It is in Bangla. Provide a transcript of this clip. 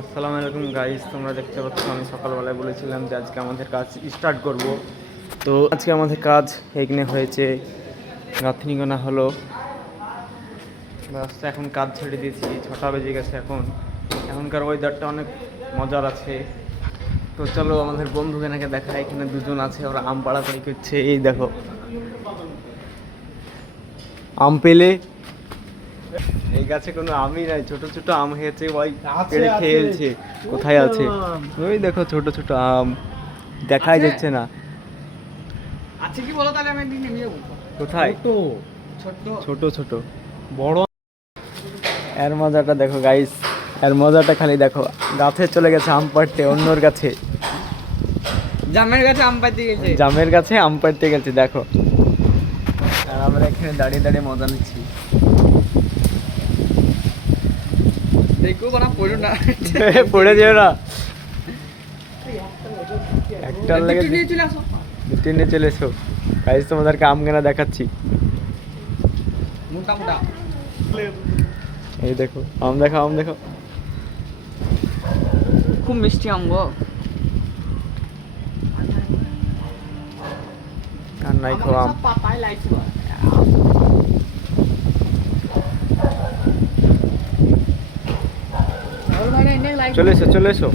আসসালামু আলাইকুম গাইস, তোমরা দেখতে পাচ্ছ আমি সকালবেলায় বলেছিলাম যে আজকে আমাদের কাজ স্টার্ট করব। তো আজকে আমাদের কাজ এখানে হয়েছে, গাঁথনি গোনা হলো। বাস এখন কাজ ছেড়ে দিয়েছি, 6টা বেজে গেছে। এখনকার ওয়েদারটা অনেক মজার আছে। তো চলো আমাদের বন্ধুকে দেখা, এখানে দুজন আছে, ওরা আম পাড়াপাড়ি করছে। এই দেখো আম পেলে, এই গাছে কোনো আমই নাই, ছোট ছোট আম হয়েছে, ওই পেড়ে খেয়েছে। কোথায় আছে? ওই দেখো ছোট ছোট আম, দেখাই যাচ্ছে না। আছে কি বলো তাহলে আমি একদিন নিয়ে যাবো। কোথায়? ছোট ছোট ছোট বড়। এর মজাটা দেখো গাইস, এর মজাটা খালি দেখো। গাছে চলে গেছে আম পাড়তে, অন্যর গাছে, জামের কাছে আম পাইতে গেছে। জামের গাছে আম পাড়তে গেছে দেখো। আর আমরা এখানে দাঁড়িয়ে দাঁড়িয়ে মজা নিচ্ছি। দেখো বানা পড়ো না, পড়ে যেও না। একটা লাগে একটু নিয়ে চলে আসো। টেনে চলে এসো গাইস, তোমাদেরকে আম কেনা দেখাচ্ছি। মোটা মোটা এই দেখো আম, দেখো আম দেখো। খুব মিষ্টি আম গো। আর নাই খো আম। পাপাই লাইছে। চলে এসো চলে এসো।